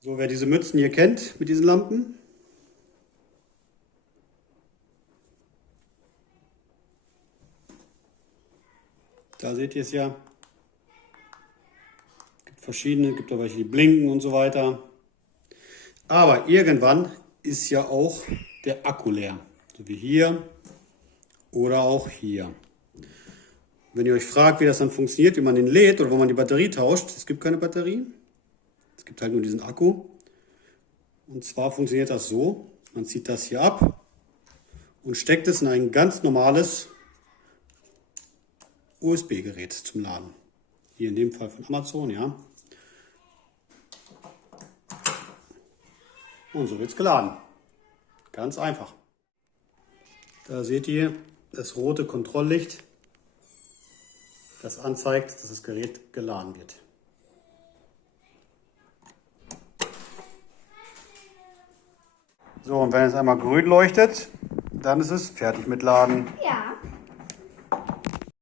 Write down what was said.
So, wer diese Mützen hier kennt mit diesen Lampen. Da seht ihr es ja. Es gibt verschiedene, es gibt auch welche, die blinken und so weiter. Aber irgendwann ist ja auch der Akku leer. So wie hier oder auch hier. Wenn ihr euch fragt, wie das dann funktioniert, wie man den lädt oder wo man die Batterie tauscht, es gibt keine Batterie. Es gibt halt nur diesen Akku. Und zwar funktioniert das so, man zieht das hier ab und steckt es in ein ganz normales USB-Gerät zum Laden. Hier in dem Fall von Amazon, ja. Und so wird es geladen. Ganz einfach. Da seht ihr das rote Kontrolllicht, das anzeigt, dass das Gerät geladen wird. So, und wenn es einmal grün leuchtet, dann ist es fertig mit Laden. Ja.